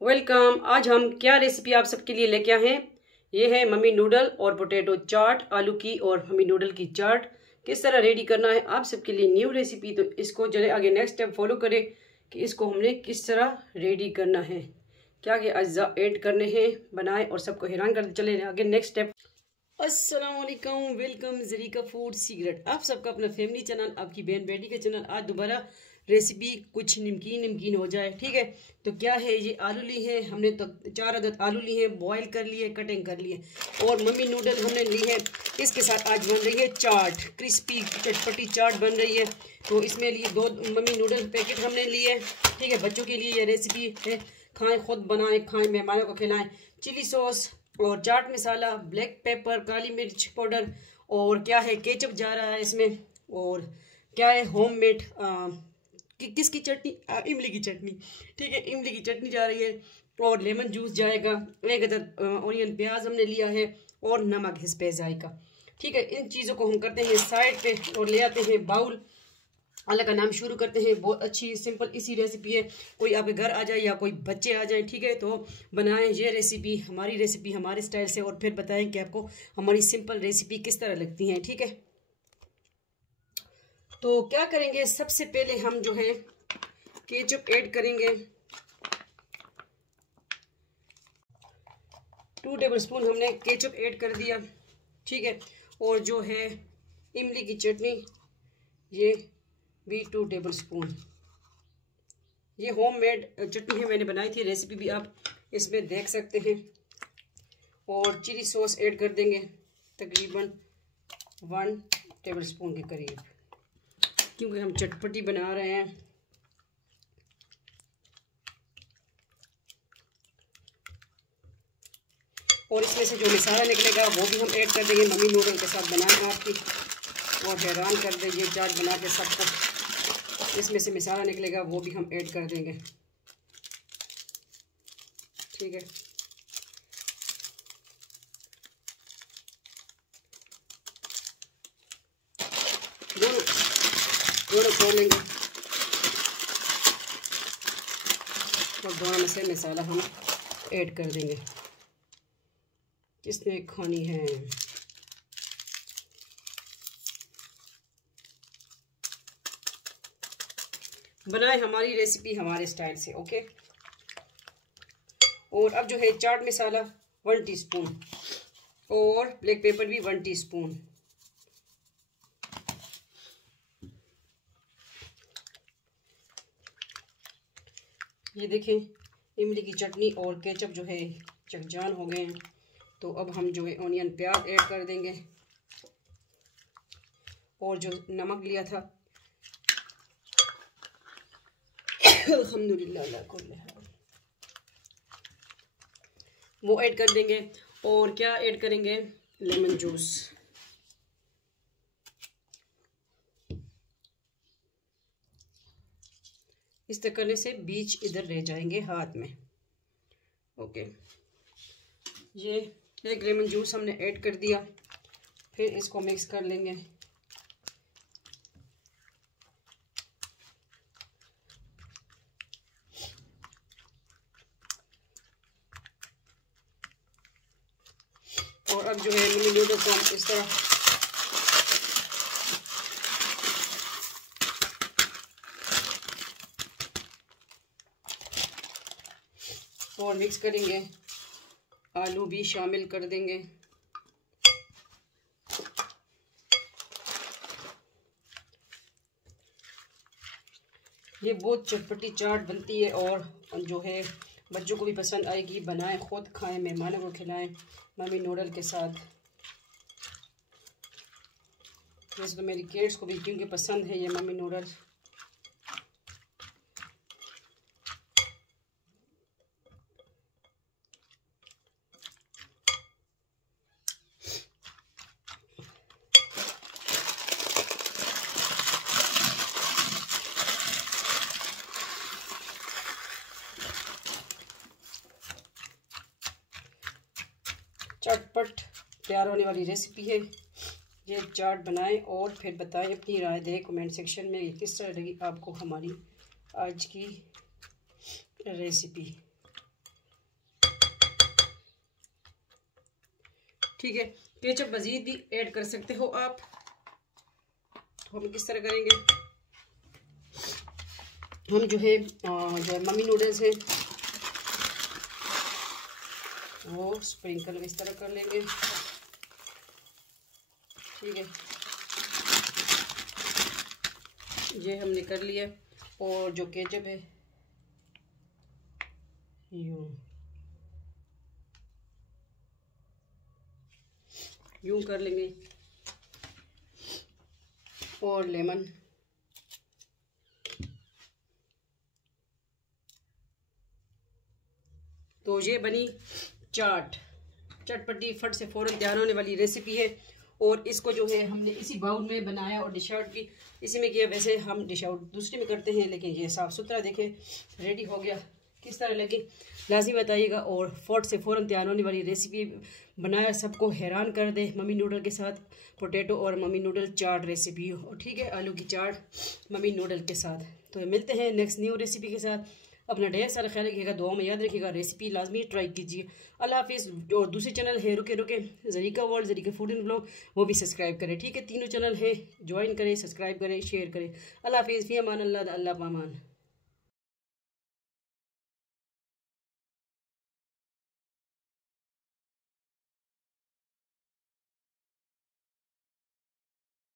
Welcome. आज हम क्या रेसिपी आप सबके लिए लेके आए हैं। ये है मम्मी नूडल और पोटैटो चाट, आलू की और मम्मी नूडल की चाट। किस तरह रेडी करना है आप सबके लिए न्यू रेसिपी। तो इसको चले आगे नेक्स्ट स्टेप फॉलो करें कि इसको हमने किस तरह रेडी करना है, क्या क्या अज्जा ऐड करने हैं, बनाए और सबको हैरान करते चले आगे नेक्स्ट स्टेप। अस्सलाम वालेकुम, वेलकम ज़रीका फूड सीक्रेट। आप सबका अपना फैमिली चैनल, आपकी बहन बेटी का चैनल। आज दोबारा रेसिपी कुछ नमकीन हो जाए, ठीक है। तो क्या है, ये आलू ली है हमने, तो 4 अदद आलू ली है, बॉईल कर लिए, कटिंग कर लिए, और मम्मी नूडल हमने ली है। इसके साथ आज बन रही है चाट, क्रिस्पी चटपटी चाट बन रही है। तो इसमें लिए 2 मम्मी नूडल पैकेट हमने लिए, ठीक है। बच्चों के लिए ये रेसिपी है, खाएं, खुद बनाएं, खाएं, मेहमानों को खिलाएं। चिली सॉस और चाट मसाला, ब्लैक पेपर, काली मिर्च पाउडर, और क्या है, केचप जा रहा है इसमें, और क्या है, होममेड किसकी चटनी, इमली की चटनी, ठीक है, इमली की चटनी जा रही है, और लेमन जूस जाएगा। 1 अदद ऑनियन प्याज हमने लिया है, और नमक हिस्स पे जाएगा, ठीक है। इन चीज़ों को हम करते हैं साइड पे और ले आते हैं बाउल। अल्लाह का नाम शुरू करते हैं। बहुत अच्छी सिंपल इसी रेसिपी है। कोई आपके घर आ जाए या कोई बच्चे आ जाए, ठीक है, तो बनाएं ये रेसिपी, हमारे स्टाइल से, और फिर बताएं कि आपको हमारी सिंपल रेसिपी किस तरह लगती है, ठीक है। तो क्या करेंगे, सबसे पहले हम जो है केचप ऐड करेंगे। 2 टेबलस्पून हमने केचप ऐड कर दिया, ठीक है। और जो है इमली की चटनी, ये भी 2 टेबलस्पून। ये होममेड चटनी है, मैंने बनाई थी, रेसिपी भी आप इसमें देख सकते हैं। और चिली सॉस ऐड कर देंगे तकरीबन 1 टेबलस्पून के करीब, क्योंकि हम चटपटी बना रहे हैं। और इसमें से जो मसाला निकलेगा वो भी हम ऐड कर देंगे। मम्मी नूडल के साथ बनाएंगे आपकी, और हैरान कर देंगे चाट बना के सबको। इसमें से मसाला निकलेगा वो भी हम ऐड कर देंगे, ठीक है। दोनों खोल लेंगे, और दोनों में से मसाला हम ऐड कर देंगे किसने खानी है। बनाए हमारी रेसिपी हमारे स्टाइल से, ओके। और अब जो है चाट मसाला 1 टीस्पून, और ब्लैक पेपर भी 1 टीस्पून। ये देखें, इमली की चटनी और केचप जो है चकजान हो गए हैं। तो अब हम जो है ऑनियन प्याज ऐड कर देंगे, और जो नमक लिया था अल्हम्दुलिल्लाह वो ऐड कर देंगे। और क्या ऐड करेंगे, लेमन जूस। इस तरह करने से बीज इधर रह जाएंगे हाथ में, ओके। ये 1 लेमन जूस हमने ऐड कर दिया। फिर इसको मिक्स कर लेंगे। और अब जो है मिनी नूडल को हम इस तरह और मिक्स करेंगे। आलू भी शामिल कर देंगे। ये बहुत चटपटी चाट बनती है, और जो है बच्चों को भी पसंद आएगी। बनाएं, खुद खाएं, मेहमानों को खिलाएं मम्मी नूडल के साथ। वैसे तो मेरी किड्स को भी क्योंकि पसंद है ये मम्मी नूडल। चटपट तैयार होने वाली रेसिपी है। ये चाट बनाएं और फिर बताएं, अपनी राय दें कमेंट सेक्शन में किस तरह लगी आपको हमारी आज की रेसिपी। ठीक है। केचप मज़ीद भी ऐड कर सकते हो आप। तो हम किस तरह करेंगे, हम जो है मम्मी नूडल्स है वो स्प्रिंकल इस तरह कर लेंगे, ठीक है। ये हमने कर लिया। और जो केचप है यूं कर लेंगे। और लेमन, तो ये बनी चाट, चटपटी फट से फ़ौरन तैयार होने वाली रेसिपी है। और इसको जो है हमने इसी बाउल में बनाया और डिश आउट भी इसी में किया। वैसे हम डिश आउट दूसरे में करते हैं, लेकिन ये साफ़ सुथरा देखें रेडी हो गया। किस तरह लगे लाजमी बताइएगा। और फट से फ़ौरन तैयार होने वाली रेसिपी बनाया, सबको हैरान कर दे। मम्मी नूडल के साथ पोटैटो और मम्मी नूडल चाट रेसिपी हो, ठीक है, आलू की चाट मम्मी नूडल के साथ। तो मिलते हैं नेक्स्ट न्यू रेसिपी के साथ। अपना ढेर सारा ख्याल रखिएगा, दुआ में याद रखिएगा, रेसिपी लाजमी ट्राई कीजिए। अल्लाह हाफिज़। और दूसरे चैनल है रुके रुके Zarika world, Zarika food and blog, वो भी सब्सक्राइब करें, ठीक है। तीनों चैनल है, ज्वाइन करें, सब्सक्राइब करें, शेयर करें। अल्लाह हाफिज़, फ़ी अमान अल्लाह, अल्लाह पामान।